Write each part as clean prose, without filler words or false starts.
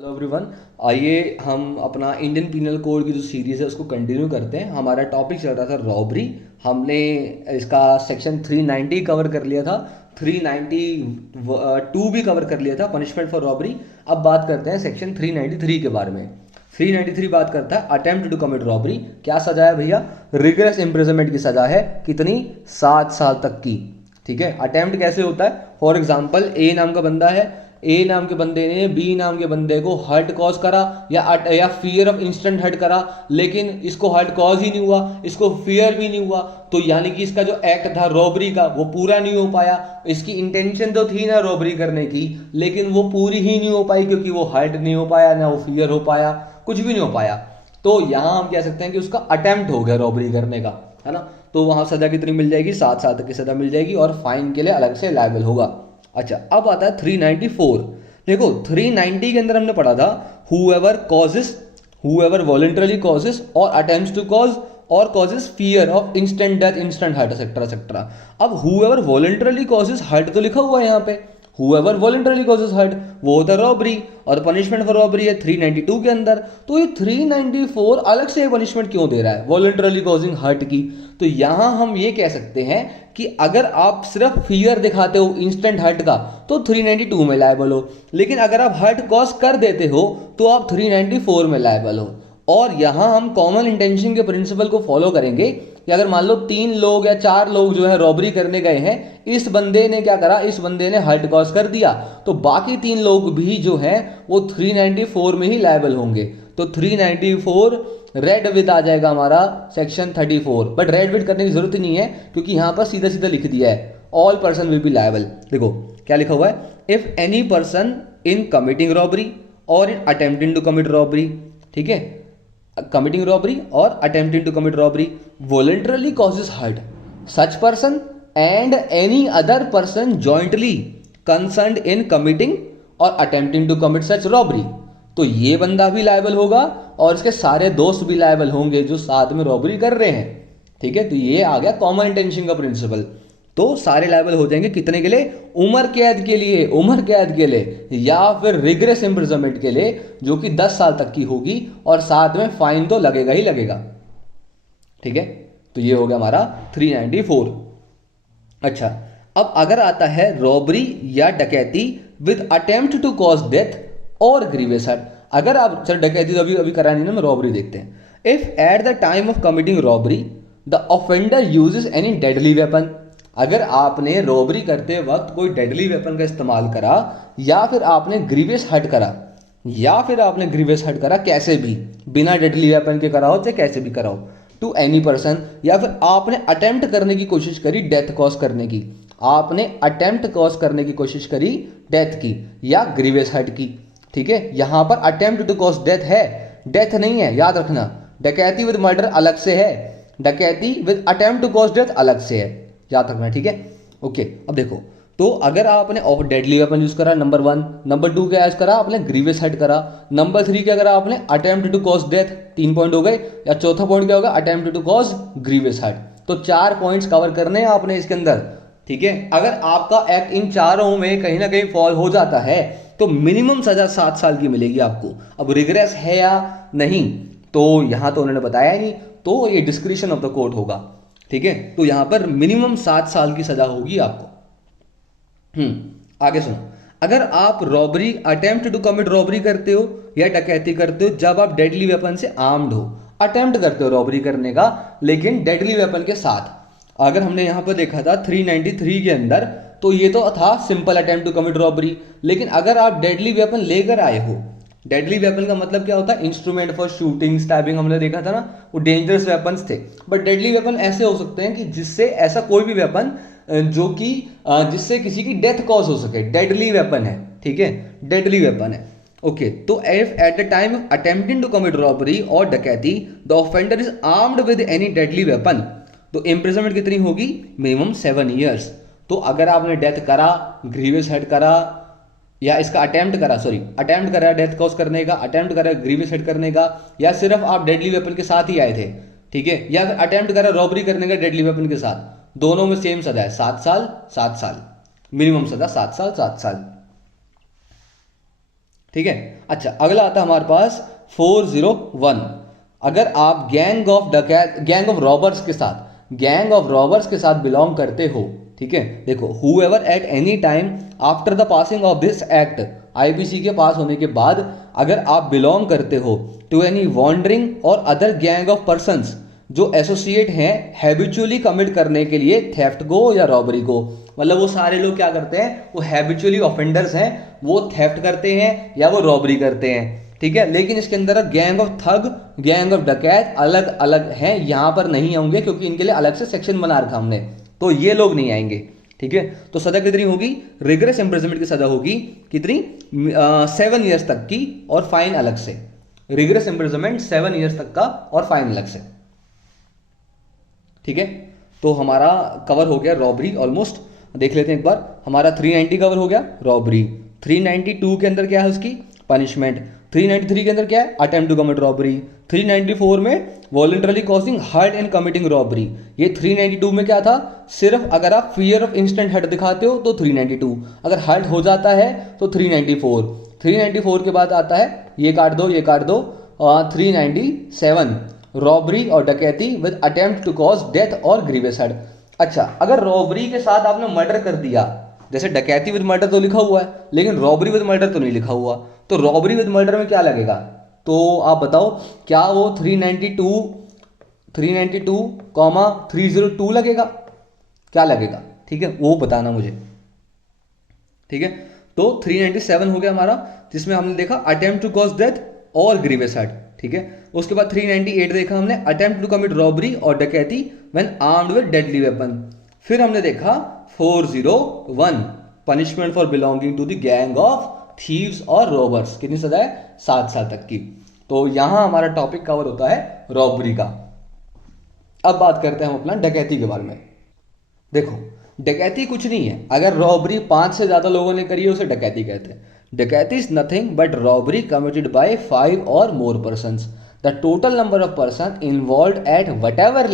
Hello everyone. आइए हम अपना इंडियन पीनल कोड की जो सीरीज़ है उसको कंटिन्यू करते हैं। हमारा टॉपिक चल रहा था रॉबरी। हमने इसका सेक्शन 390 कवर कर लिया था, 392 भी कवर कर लिया था, पनिशमेंट फॉर रॉबरी। अब बात करते हैं सेक्शन 393 के बारे में। 393 बात करता है अटेम्प्ट टू कमिट रॉबरी। क्या सजा है भैया? रिगरस इम्प्रिजनमेंट की सजा है। कितनी? 7 साल तक की। ठीक है। अटेम्प्ट कैसे होता है? फॉर एग्जाम्पल, ए नाम का बंदा है, ए नाम के बंदे ने बी नाम के बंदे को हर्ट कॉज करा या फियर ऑफ इंस्टेंट हर्ट करा, लेकिन इसको हर्ट कॉज ही नहीं हुआ, इसको फियर भी नहीं हुआ, तो यानी कि इसका जो एक्ट था रॉबरी का वो पूरा नहीं हो पाया। इसकी इंटेंशन तो थी ना रॉबरी करने की, लेकिन वो पूरी ही नहीं हो पाई क्योंकि वो हर्ट नहीं हो पाया, ना वो फियर हो पाया, कुछ भी नहीं हो पाया। तो यहां हम कह सकते हैं कि उसका अटेम्प्ट हो गया रॉबरी करने का, है ना। तो वहां सजा कितनी मिल जाएगी? 7 साल तक की सजा मिल जाएगी और फाइन के लिए अलग से लायबल होगा। अच्छा, अब आता है 394। देखो 390 के अंदर हमने पढ़ा था whoever causes, whoever voluntarily causes और अटेम्प्ट्स टू कॉज और causes fear of instant death, instant hurt etcetera etcetera. अब हुएवर वॉलंटरली कॉजेस हर्ट तो लिखा हुआ है यहाँ पे, हुएवर वॉलंटरली कॉजेस हर्ट, वो होता है रॉबरी, और पनिशमेंट फॉर रॉबरी है 392 के अंदर। तो ये 394 अलग से पनिशमेंट क्यों दे रहा है वॉलंटरली कॉजिंग हर्ट की? तो यहां हम ये कह सकते हैं कि अगर आप सिर्फ फियर दिखाते हो इंस्टेंट हर्ट का तो 392 में लायबल हो, लेकिन अगर आप हर्ट कॉज कर देते हो तो आप 394 में लायबल हो। और यहां हम कॉमन इंटेंशन के प्रिंसिपल को फॉलो करेंगे कि अगर मान लो 3 लोग या 4 लोग जो है रॉबरी करने गए हैं, इस बंदे ने क्या करा, इस बंदे ने हर्ट कॉज कर दिया, तो बाकी 3 लोग भी जो हैं वो 394 में ही लायबल होंगे। तो 394 रेड विद आ जाएगा हमारा सेक्शन 34। बट रेड विद करने की जरूरत नहीं है क्योंकि यहां पर सीधा सीधा लिख दिया है all person will be liable. देखो क्या लिखा हुआ है, if any person in committing robbery और in attempting to commit robbery, ठीक है, कमिटिंग रॉबरी और attempting to commit robbery voluntarily causes hurt, such person and any other person jointly concerned in committing और attempting to commit such robbery, तो ये बंदा भी liable होगा और इसके सारे दोस्त भी लायबल होंगे जो साथ में रॉबरी कर रहे हैं। ठीक है, तो ये आ गया कॉमन इंटेंशन का प्रिंसिपल। तो सारे लायबल हो जाएंगे कितने के लिए? उम्र कैद के लिए, उम्र कैद के लिए या फिर रिग्रेस इम्प्रिजनमेंट के लिए जो कि 10 साल तक की होगी और साथ में फाइन तो लगेगा ही लगेगा। ठीक है, तो ये हो गया हमारा 394। अच्छा, अब अगर आता है रॉबरी या dacoity with attempt to cause death और ग्रीवियस हर्ट। अगर आप, चल डकैती तो अभी अभी करा नहीं ना, मैं रॉबरी देखते हैं। If at the time of committing robbery the offender uses any deadly weapon, अगर आपने रॉबरी करते वक्त कोई डेडली वेपन का इस्तेमाल करा या फिर आपने ग्रीवियस हर्ट करा, या फिर आपने ग्रीवियस हर्ट करा कैसे भी, बिना डेडली वेपन के कराओ चाहे कैसे भी कराओ, टू एनी पर्सन, या फिर आपने अटेम्प्ट करने की कोशिश करी डेथ कॉज करने की, आपने अटेम्प्ट कॉज करने की कोशिश करी डेथ की या ग्रीवियस हर्ट की। ठीक है, यहां पर अटेम्प्ट टू कॉज डेथ है, डेथ नहीं है, याद रखना। डकैती विद मर्डर अलग से है, dacoity with attempt to cause death अलग से है, याद रखना। ठीक है, ओके। अब देखो, तो अगर आपने डेडली वेपन यूज करा, नंबर 1, नंबर 2 क्या यूज करा आपने? ग्रीवियस हर्ट करा, नंबर 3 क्या करा आपने? Attempt to cause death, 3 point हो गए, या चौथा पॉइंट क्या होगा? Attempt to cause grievous hurt. तो 4 पॉइंट्स कवर करने हैं आपने इसके अंदर। ठीक है, अगर आपका एक्ट इन चारों में कहीं ना कहीं फॉल हो जाता है तो मिनिमम सजा 7 साल की मिलेगी आपको। अब रिग्रेस है या नहीं तो यहां तो उन्होंने बताया ही नहीं, तो ये डिस्क्रिप्शन ऑफ द कोर्ट होगा। ठीक है, तो यहां पर मिनिमम 7 साल की सजा होगी आपको। आगे सुनो, अगर आप robbery, attempt to commit robbery करते हो या डकैती करते हो जब आप डेडली वेपन से आर्म्ड हो, अटेम्प्ट करते हो रॉबरी करने का लेकिन डेडली वेपन के साथ। अगर हमने यहां पर देखा था 393 के अंदर, तो ये तो था simple attempt to commit robbery, लेकिन अगर आप डेडली वेपन लेकर आए हो, डेडली वेपन का मतलब क्या होता है? इंस्ट्रूमेंट फॉर शूटिंग, स्टैबिंग, हमने देखा था ना, वो डेंजरस वेपन्स थे। बट डेडली वेपन ऐसे हो सकते हैं कि जिससे, ऐसा कोई भी वेपन जो कि जिससे किसी की डेथ कॉज हो सके, डेडली वेपन है। ठीक है, डेडली वेपन है। ओके, तो if at the time of attempting to commit robbery और dacoity the offender is armed with any deadly weapon, तो इम्प्रिजनमेंट कितनी होगी? Minimum 7 years. तो अगर आपने डेथ करा, ग्रीवियस हर्ट करा, या इसका अटेम्प्ट करा, सॉरी अटेम्प्ट करा डेथ कॉज करने का, अटेम्प्ट करा ग्रीवियस हर्ट करने का, या सिर्फ आप डेडली वेपन के साथ ही आए थे, ठीक है, या फिर अटेम्प्ट करा रॉबरी करने का डेडली वेपन के साथ, दोनों में सेम सजा है, 7 साल 7 साल, मिनिमम सजा 7 साल 7 साल। ठीक है। अच्छा, अगला आता है हमारे पास 401। अगर आप गैंग ऑफ रॉबर्स के साथ बिलोंग करते हो, ठीक है, देखो, whoever at any time after the passing of this act, IPC के पास होने के बाद अगर आप बिलोंग करते हो टू एनी वॉन्डरिंग और अदर गैंग ऑफ पर्संस जो एसोसिएट हैं हैबिचुअली कमिट करने के लिए थेफ्ट को या रॉबरी को, मतलब वो सारे लोग क्या करते हैं, वो हैबिचुअली ऑफेंडर्स हैं, वो थेफ्ट करते हैं या वो रॉबरी करते हैं, ठीक है। लेकिन इसके अंदर gang of tug, gang of डकैत अलग अलग हैं, यहां पर नहीं होंगे क्योंकि इनके लिए अलग से सेक्शन बना रखा हमने, तो ये लोग नहीं आएंगे, ठीक है। तो सजा कितनी होगी, रिगरस इम्प्रिजनमेंट की सजा होगी कितनी, 7 ईयर्स तक की, और फाइन अलग से। रिगरस इम्प्रिजनमेंट 7 ईयर्स तक का और फाइन अलग से, ठीक है। तो हमारा कवर हो गया रॉबरी ऑलमोस्ट। देख लेते हैं एक बार, हमारा 390 कवर हो गया रॉबरी। 392 के अंदर क्या है उसकी पनिशमेंट, 393 के अंदर क्या है, अटेम्प्ट टू कमिट रॉबरी, 394 में voluntarily causing hurt and committing robbery. ये 392 में क्या था, सिर्फ अगर आप फियर ऑफ इंस्टेंट हर्ट दिखाते हो तो 392, अगर हर्ट हो जाता है तो 394। 394 के बाद आता है, ये काट दो ये काट दो, 397 रॉबरी और dacoity with attempt to cause death और ग्रीवियस हर्ट। अच्छा, अगर रॉबरी के साथ आपने मर्डर कर दिया, जैसे डकैती विद मर्डर तो लिखा हुआ है लेकिन रॉबरी विद मर्डर तो नहीं लिखा हुआ, तो रॉबरी विद मर्डर में क्या लगेगा, तो आप बताओ क्या वो 392,302 लगेगा, क्या लगेगा, ठीक है, वो बताना मुझे, ठीक है। तो 397 हो गया हमारा, जिसमें हमने देखा अटेम्प्ट टू कॉज डेथ और ग्रीवियस हर्ट, ठीक है। उसके बाद 398 देखा हमने, अटेम्प्ट टू कमिट रॉबरी और dacoity when armed with deadly weapon. फिर हमने देखा 401 punishment for belonging to the gang of thieves और रॉबर्स, कितनी सजा है, 7 साल तक की। तो यहां हमारा टॉपिक कवर होता है रॉबरी का। अब बात करते हैं हम अपना डकैती के बारे में। देखो, डकैती कुछ नहीं है, अगर रॉबरी 5 से ज्यादा लोगों ने करी है उसे डकैती कहते हैं। डकैती is nothing but robbery committed by 5 और more persons, the total number of person involve at whatever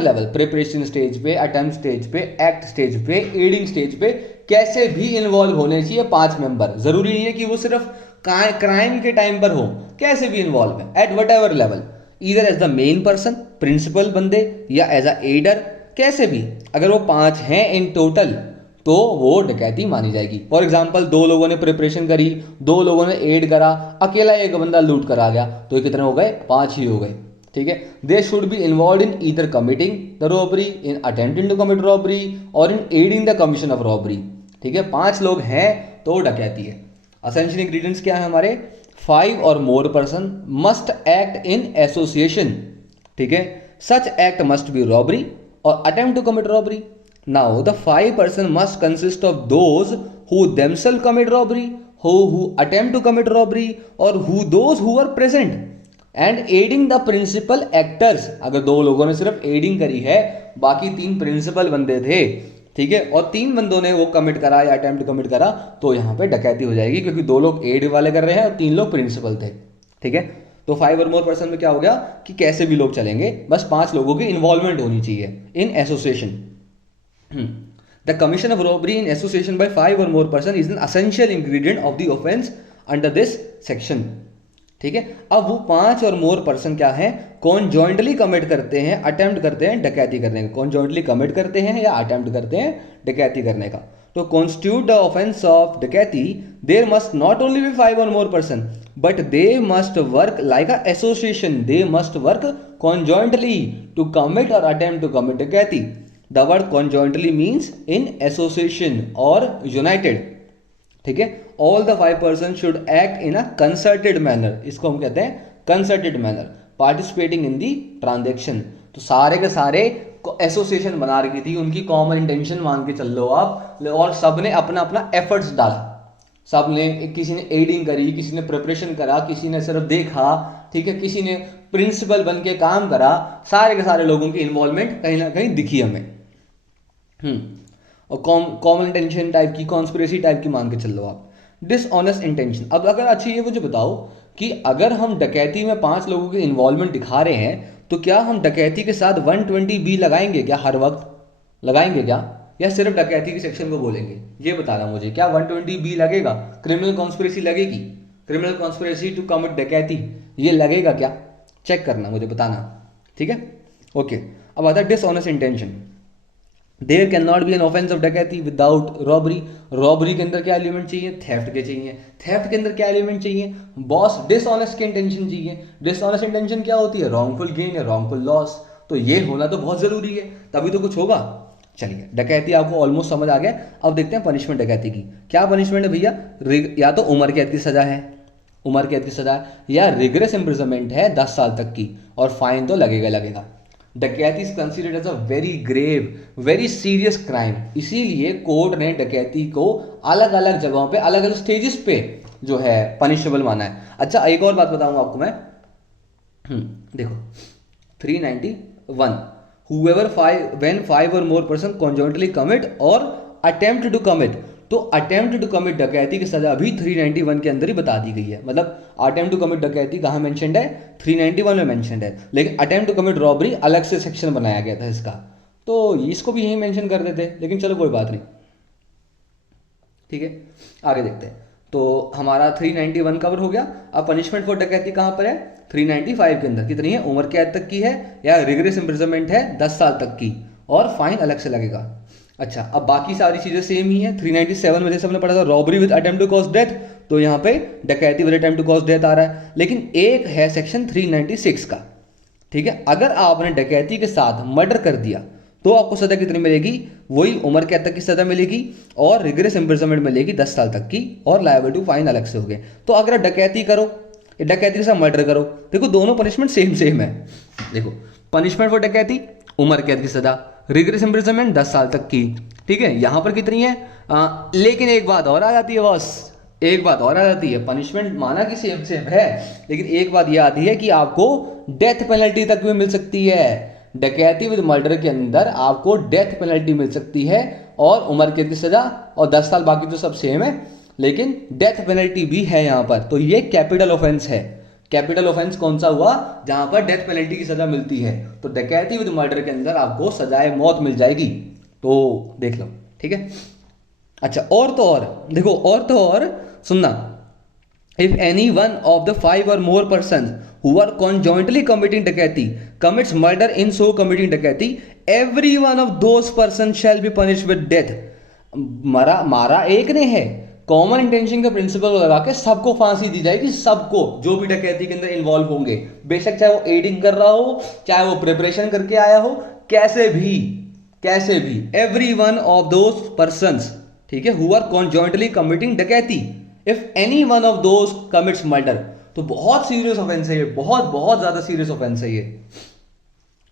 level, preparation stage पे, अटेम्प्ट स्टेज पे, एक्ट स्टेज पे, एडिंग स्टेज पे, कैसे भी इन्वॉल्व होने चाहिए 5 मेंबर। जरूरी नहीं है कि वो सिर्फ क्राइम के टाइम पर हो, कैसे भी इन्वॉल्व है at whatever level, either as the main person, principal बंदे, या एज अ एडर, कैसे भी। अगर वो 5 हैं इन टोटल तो वो डकैती मानी जाएगी। फॉर एग्जाम्पल 2 लोगों ने प्रिपरेशन करी, 2 लोगों ने एड करा, अकेला एक बंदा लूट कर आ गया, तो ये कितने हो गए, 5 ही हो गए, ठीक है। They should be involve in either committing the robbery, in attempting to commit robbery और in aiding the commission of robbery, ठीक है। 5 लोग हैं तो डकैती है। असेंशियल इंग्रेडिएंट्स क्या है हमारे, 5 और more person must act in association, ठीक है, such act must be robbery और attempt to commit robbery. Now the 5 person must consist of those who themselves commit robbery, who attempt to commit robbery और who those who are present and aiding the principal actors। अगर 2 लोगों ने सिर्फ adding करी है, बाकी 3 principal बंदे थे, ठीक है, और 3 बंदों ने वो कमिट करा या अटेम्प्ट कमिट करा, तो यहां पे डकैती हो जाएगी क्योंकि 2 लोग एड वाले कर रहे हैं और 3 लोग प्रिंसिपल थे, ठीक है। तो 5 और मोर पर्सन में क्या हो गया कि कैसे भी लोग चलेंगे, बस 5 लोगों की इन्वॉल्वमेंट होनी चाहिए in association. The commission of robbery in association by 5 or more person is an essential ingredient of the offense under this section, ठीक है। अब वो 5 और मोर पर्सन क्या है, कौन जॉइंटली कमिट करते हैं, अटेम्प्ट करते हैं डकैती करने का, कौन जॉइंटली कमिट करते हैं या अटेम्प्ट करते हैं डकैती करने का। तो constitute the offence of dacoity there must not only be 5 और more person but they must work like a association, they must work conjointly to commit और attempt to commit dacoity. The word conjointly means in association or united, ठीक है। All the 5 persons should act in a concerted manner, इसको हम कहते हैं concerted manner, participating in the transaction। तो सारे के सारे एसोसिएशन बना रखी थी, उनकी कॉमन इंटेंशन मान के चल लो आप, और सबने अपना अपना एफर्ट्स डाला, सबने, किसी ने एडिंग करी, किसी ने प्रिपरेशन करा, किसी ने सिर्फ देखा, ठीक है, किसी ने प्रिंसिपल बन के काम करा, सारे के सारे लोगों की इन्वॉल्वमेंट कहीं ना कहीं दिखी हमें। और कॉमन इंटेंशन टाइप की, कॉन्स्पिरेसी टाइप की मान के चल लो आप। डिसऑनेस्ट इंटेंशन, अब अगर अच्छी ये मुझे बताओ कि अगर हम डकैती में 5 लोगों की इन्वॉल्वमेंट दिखा रहे हैं तो क्या हम डकैती के साथ 120B लगाएंगे क्या, हर वक्त लगाएंगे क्या, या सिर्फ डकैती के सेक्शन को बोलेंगे, ये बताना मुझे। क्या 120B लगेगा, क्रिमिनल कॉन्स्पिरेसी लगेगी, क्रिमिनल कॉन्स्पिरेसी टू कमिट डकैती, ये लगेगा क्या, चेक करना, मुझे बताना, ठीक है। ओके, अब आता है dishonest intention. There can not be an offence of dacoity without robbery. Robbery के अंदर क्या एलिमेंट चाहिए, थेफ्ट के चाहिए। थेफ्ट के अंदर क्या एलिमेंट चाहिए, बॉस, डिसऑनेस्ट के इंटेंशन चाहिए। डिसऑनेस्ट इंटेंशन क्या होती है, रॉन्गफुल गेन या रॉन्गफुल लॉस, तो ये होना तो बहुत जरूरी है, तभी तो कुछ होगा। चलिए, डकैती आपको ऑलमोस्ट समझ आ गया। अब देखते हैं पनिशमेंट डकैती की। क्या पनिशमेंट है भैया, या तो उम्र कैद की सजा है, उम्र कैद की सजा है, या रिगरस इम्प्रिजनमेंट है 10 साल तक की, और फाइन तो लगेगा लगेगा। Dacoity is considered as a very grave, very serious crime, इसीलिए कोर्ट ने डकैती को अलग अलग जगहों पे, अलग अलग स्टेजेस पे जो है पनिशेबल माना है। अच्छा, एक और बात बताऊंगा आपको मैं, देखो 391, whoever when 5 or more person conjointly commit or attempt to commit, तो अटेम्प्ट टू कमिट डकैती की सजा भी 391 के अंदर ही बता दी गई है। मतलब अटेम्प्ट टू कमिट डकैती कहाँ मेंशन्ड है, 391 में मेंशन्ड है, लेकिन अटेम्प्ट टू कमिट रॉबरी अलग से सेक्शन बनाया गया था इसका, तो इसको भी यही मेंशन कर देते, लेकिन चलो कोई बात नहीं, ठीक है। आगे देखते हैं, तो हमारा 391 कवर हो गया। अब पनिशमेंट फॉर डकैती कहाँ पर है, 395 के अंदर कितनी है, उम्र कैद तक की है, या रिगरस इम्प्रिजनमेंट है 10 साल तक की, और फाइन अलग से लगेगा। अच्छा, अब बाकी सारी चीजें सेम ही है। 397 में जैसे हमने पढ़ा था robbery with attempt to cause death, तो यहाँ पे डकैती with attempt to cause death आ रहा है, लेकिन एक है सेक्शन 396 का, ठीक है। अगर आपने डकैती के साथ मर्डर कर दिया तो आपको सजा कितनी मिलेगी, वही उम्र कैद तक की सजा मिलेगी, और रिगरस इम्प्रिजनमेंट मिलेगी 10 साल तक की, और लायबल टू फाइन अलग से हो गए। तो अगर डकैती करो, डकैती के साथ मर्डर करो, देखो दोनों पनिशमेंट सेम सेम है। देखो, पनिशमेंट फॉर डकैती उम्र कैद की सजा, रिगरस इम्प्रिजनमेंट 10 साल तक की, ठीक है। यहां पर कितनी है, लेकिन एक बात और आ जाती है बॉस, एक बात और आ जाती है, पनिशमेंट माना कि सेम सेम है, लेकिन एक बात यह आती है कि आपको डेथ पेनल्टी तक भी मिल सकती है। डकैती विद मर्डर के अंदर आपको डेथ पेनल्टी मिल सकती है, और उम्र कैद की सजा, और 10 साल बाकी तो सब सेम है, लेकिन डेथ पेनल्टी भी है यहां पर। तो ये कैपिटल ऑफेंस है। कैपिटल ऑफेंस कौन सा हुआ, जहां पर डेथ पेनल्टी की सजा मिलती है। तो डकैती विद मर्डर के अंदर आपको सजाए मौत मिल जाएगी, तो देख लो, ठीक है। अच्छा, और तो और देखो, और तो और सुनना, if any one of the 5 or more persons who are conjointly committing डकैती commits murder in so committing डकैती, every one of those persons shall be punished with death। मारा एक ने है, कॉमन इंटेंशन का प्रिंसिपल लगा के सबको फांसी दी जाएगी, सबको जो भी डकैती के अंदर इन्वॉल्व होंगे, बेशक चाहे वो एडिंग कर रहा हो, चाहे वो प्रिपरेशन करके आया हो, कैसे भी every one of those persons, ठीक है, हु आर कॉन्जॉइंटली कमिटिंग डकैती, if any one of those commits murder, तो बहुत सीरियस ऑफेंस है ये, बहुत ज्यादा सीरियस ऑफेंस है ये।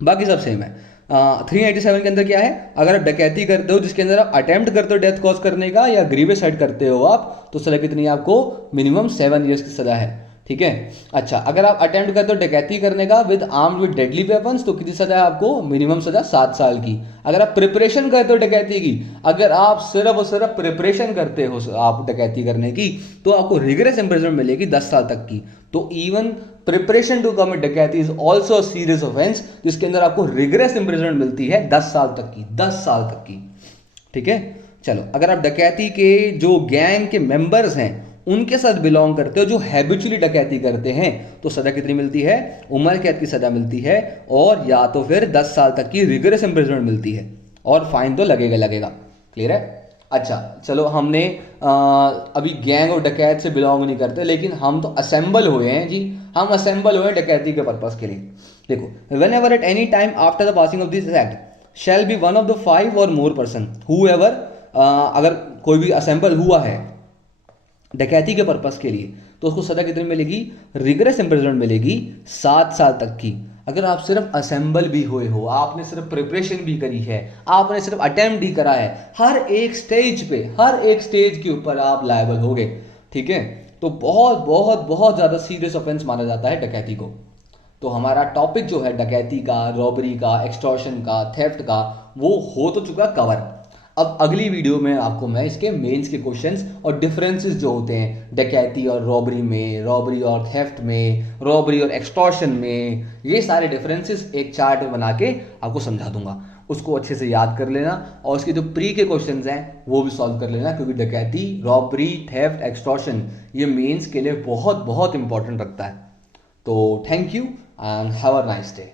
बाकी सब सेम है। 387 के अंदर क्या है, अगर आप डकैती करते हो जिसके अंदर आप अटेम्प्ट करते हो डेथ कॉज करने का, या ग्रीवियस हर्ट करते हो आप, तो सजा कितनी है आपको, मिनिमम 7 years की सजा है, ठीक है। अच्छा, अगर आप अटेम्प्ट करते हो डकैती करने का with armed with deadly weapons, तो कितनी सजा है आपको, मिनिमम सजा 7 साल की। अगर आप प्रिपरेशन करते हो डकैती की, अगर आप सिर्फ और सिर्फ प्रिपरेशन करते हो आप डकैती करने की, तो आपको रिगरस इम्प्रिजनमेंट मिलेगी 10 साल तक की। तो इवन प्रिपरेशन टू कमिट डकैती इज ऑल्सो सीरियस ऑफेंस, जिसके अंदर आपको रिगरस इम्प्रिजनमेंट मिलती है 10 साल तक की, 10 साल तक की, ठीक है। चलो, अगर आप डकैती के जो गैंग के मेंबर्स हैं उनके साथ बिलोंग करते हो, जो हैबिचुअली डकैती करते हैं, तो सजा कितनी मिलती है, उम्र कैद की सजा मिलती है, और या तो फिर 10 साल तक की रिगरस इम्प्रिजनमेंट मिलती है, और फाइन तो लगेगा। क्लियर है। अच्छा, चलो, हमने अभी गैंग और डकैत से बिलोंग नहीं करते, लेकिन हम तो असेंबल हुए हैं जी, हम असेंबल हुए हैं डकैती के पर्पस के लिए। देखो, when ever eight any time after the passing of this act shall be one of the 5 or more person whoever, अगर कोई भी असेंबल हुआ है डकैती के पर्पस के लिए, तो उसको सजा कितनी मिलेगी, रिगरस इम्प्रिजनमेंट मिलेगी 7 साल तक की। अगर आप सिर्फ असेंबल भी हुए हो, आपने सिर्फ प्रिपरेशन भी करी है, आपने सिर्फ अटेम्प्ट भी करा है, हर एक स्टेज के ऊपर आप लायबल हो गए, ठीक है। तो बहुत ज्यादा सीरियस ऑफेंस माना जाता है डकैती को। तो हमारा टॉपिक जो है डकैती का, रॉबरी का, एक्सटॉर्शन का, थेफ्ट का, वो हो तो चुका कवर। अब अगली वीडियो में आपको मैं इसके मेंस के क्वेश्चंस और डिफरेंसेस जो होते हैं डकैती और रॉबरी में, रॉबरी और थेफ्ट में, रॉबरी और एक्सटॉर्शन में, ये सारे डिफरेंसेस एक चार्ट में बना के आपको समझा दूंगा। उसको अच्छे से याद कर लेना और उसके जो प्री के क्वेश्चंस हैं वो भी सॉल्व कर लेना, क्योंकि डकैती, रॉबरी, थेफ्ट, एक्सटॉर्शन ये मेंस के लिए बहुत बहुत इंपॉर्टेंट रखता है। तो thank you and have a nice day.